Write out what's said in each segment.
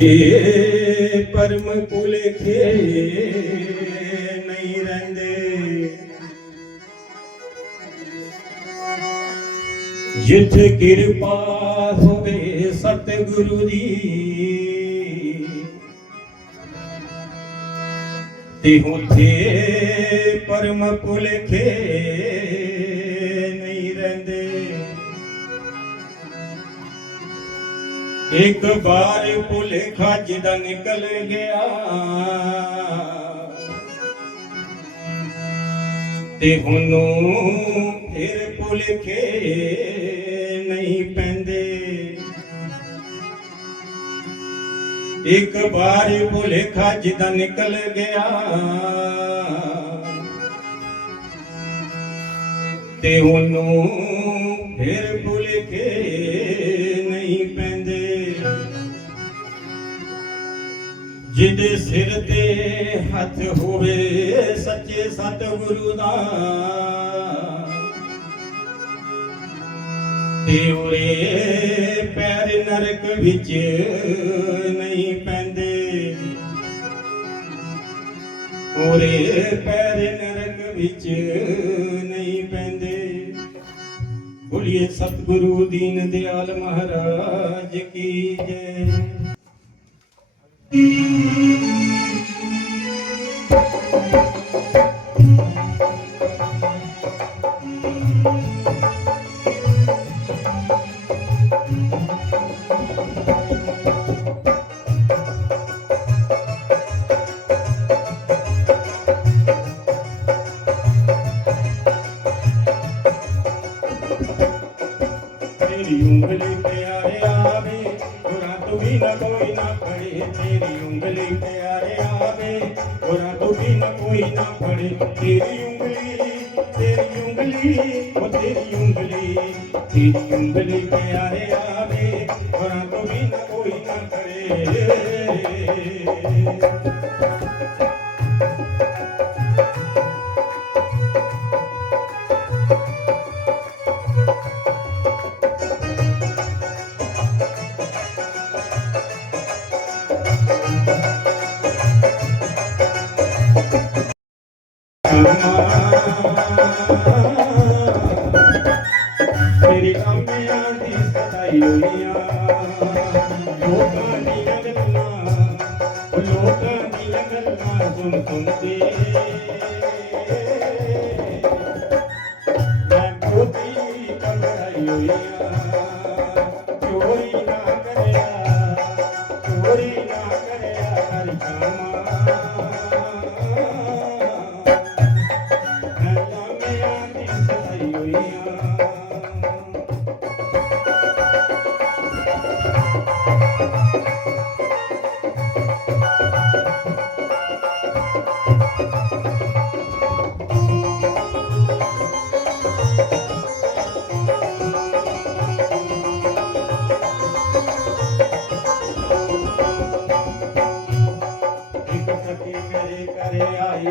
परम भुलेखे नहीं रहंदे, जिथे किरपा होवे सतगुरु दी ते उथे परम भुलेखे नहीं रहंदे। एक बार भुलेखा जिदा निकल गया ते हुनू फिर भुलेखे नहीं पैंदे। एक बार भुलेखा जिदा निकल गया ते हुनू फिर भुलेखे नहीं पैंदे। जिदे सिर ते हथ होवे सच्चे सतगुरु दा ते उरे पैर नरक विच नहीं पैंदे। उरे पैर नरक विच नहीं पैंदे। बोलिए सतगुरु दीन दयाल महाराज की जय। तेरी उंगली पे आए आवे तू भी न कोई ना पड़े। तेरी उंगली पे आए आवे तू भी न कोई ना पड़े। तेरी उंगली तेरी उंगली ओ तेरी उंगली पे आए आवे तू भी न कोई ना पड़े। तेरी अम्मियां दी सताई होइयां लोकां दियां गल्लां सुन के मैं मोती घबराई होइयां। चोरी ना करया हर शामा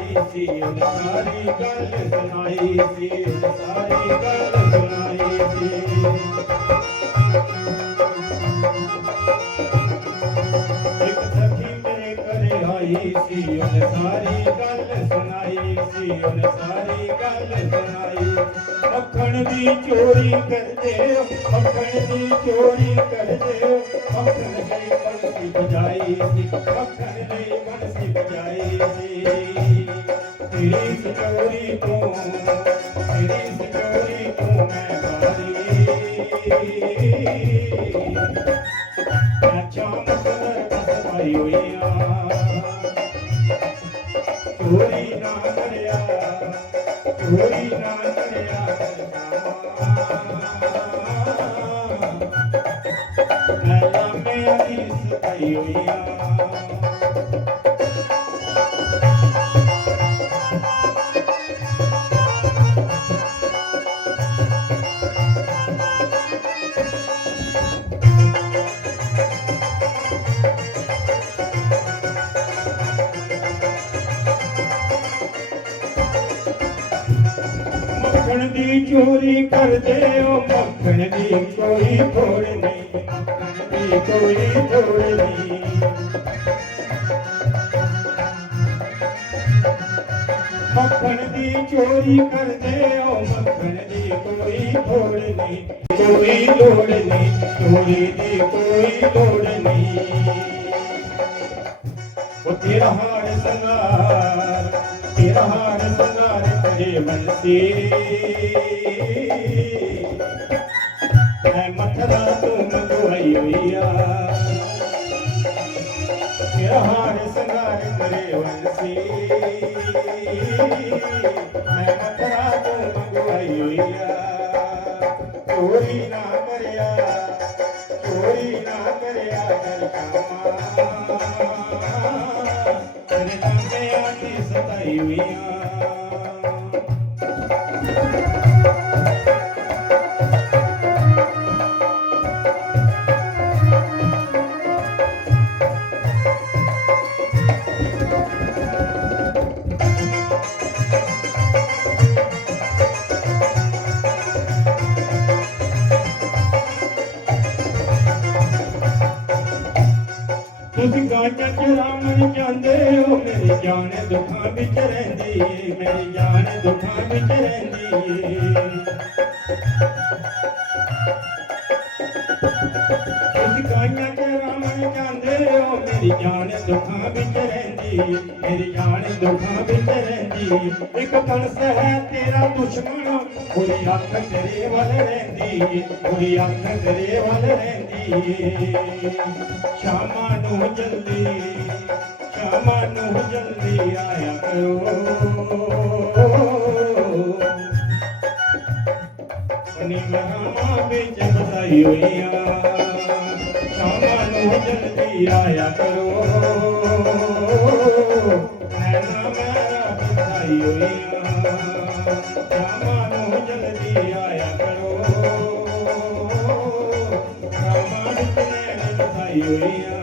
सारी गल सुनाई सी सारी गल सुनाई सी। एक सखी मेरे घरे आई सी उन्हें सारी गल सुनाई सी उन्हें सारी गल सुनाई। मक्खन दी चोरी कर दे मक्खन दी चोरी कर दे। मक्खन लई बंसी बजाई सी मक्खन लई बंसी बजाई सी। तेरी चोरी को मैं बारी शाम कदर बसवाई होइया। चोरी ना करया लैला मेरी सताई होइया। मक्खन दी चोरी कर दे मक्खन दी कोई थोड़ नहीं। मक्खन दी कोई थोड़ नहीं। ਮੱਖਣ ਦੀ ਚੋਰੀ ਕਰਦੇ ਹੋ ਮੱਖਣ ਦੀ ਕੋਈ ਲੋੜ ਨਹੀਂ ਕੋਈ ਲੋੜ ਨਹੀਂ ਚੋਰੀ ਦੀ ਕੋਈ ਲੋੜ ਨਹੀਂ ਉਹ ਤੇਰਾ ਹਾਰ ਸੰਗਾਰ ਕਰੇ ਬੰਸੀ ਮੈਂ ਮਥਰਾ ਤੂੰ ਮੰਗਵਾਈ ਹੋਈ ਆ ਤੇਰਾ ਹਾਰ ਸੰਗਾਰ ਕਰੇ ਬੰਸੀ ਮੈਂ ਮਥਰਾ ਤੂੰ ਮੰਗਵਾਈ ਹੋਈ ਆ ਚੋਰੀ ਨਾ ਕਰਿਆ ਕਰ ਕਾਮਾ ਤੇਰੇ ਕੰਮਿਆਂ ਦੀ ਸਤਾਈ ਹੋਈਆਂ ਤੁਸੀਂ ਗਾਂਜਾਂ ਚ ਰਾਮਣ ਜਾਂਦੇ ਹੋ ਮੇਰੀ ਜਾਨ ਦੁੱਖਾਂ ਵਿੱਚ ਰਹਿੰਦੀ ਏ ਮੇਰੀ ਜਾਨ ਦੁੱਖਾਂ ਵਿੱਚ ਰਹਿੰਦੀ ਏ ਤੁਸੀਂ ਗਾਂਜਾਂ ਚ ਰਾਮਣ ਜਾਂਦੇ ਹੋ ਮੇਰੀ ਜਾਨ ਦੁੱਖਾਂ ਵਿੱਚ ਰਹਿੰਦੀ ਏ ਮੇਰੀ ਜਾਨ ਦੁੱਖਾਂ ਵਿੱਚ ਰਹਿੰਦੀ ਏ ਇੱਕ ਕਣਸ ਹੈ ਤੇਰਾ ਦੁਸ਼ਮਣ ਉਹਦੀ ਅੱਖ ਤੇਰੇ ਵੱਲ ਰਹਿੰਦੀ ਏ ਉਹਦੀ ਅੱਖ ਤੇਰੇ ਵੱਲ ਰਹਿੰਦੀ ਏ ਸ਼ਾਮਾਂ ਨੂੰ ਜਲਦੀ ਆਇਆ ਕਰੋ ਨੀ ਮਹਾਮਾਂ ਵਿੱਚ ਬਸਾਈ ਹੋਈਆਂ ਸ਼ਾਮਾਂ ਨੂੰ ਜਲਦੀ ਆਇਆ ਕਰੋ ਨੈਣਾ ਮੇਰਾ ਬਸਾਈ ਹੋਈਆਂ ਸ਼ਾਮਾਂ ਨੂੰ ਜਲਦੀ ਆਇਆ ਕਰੋ ਸ਼ਾਮਾਂ ਵਿੱਚ ਨੈਣਾ ਬਸਾਈ ਹੋਈਆਂ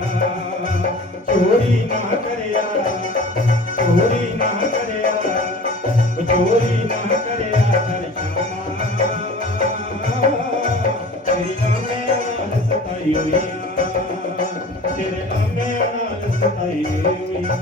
ਚੋਰੀ ਨਾ ਕਰਿਆ ਕਰ ਸ਼ਾਮਾਂ ਤੇਰੀ ਨਾਮਿਆਂ ਨਾਲ ਸਤਾਈ ਹੋਈਆਂ ਤੇਰੇ ਨਾਮਿਆਂ ਨਾਲ ਸਤਾਈ ਹੋਈਆਂ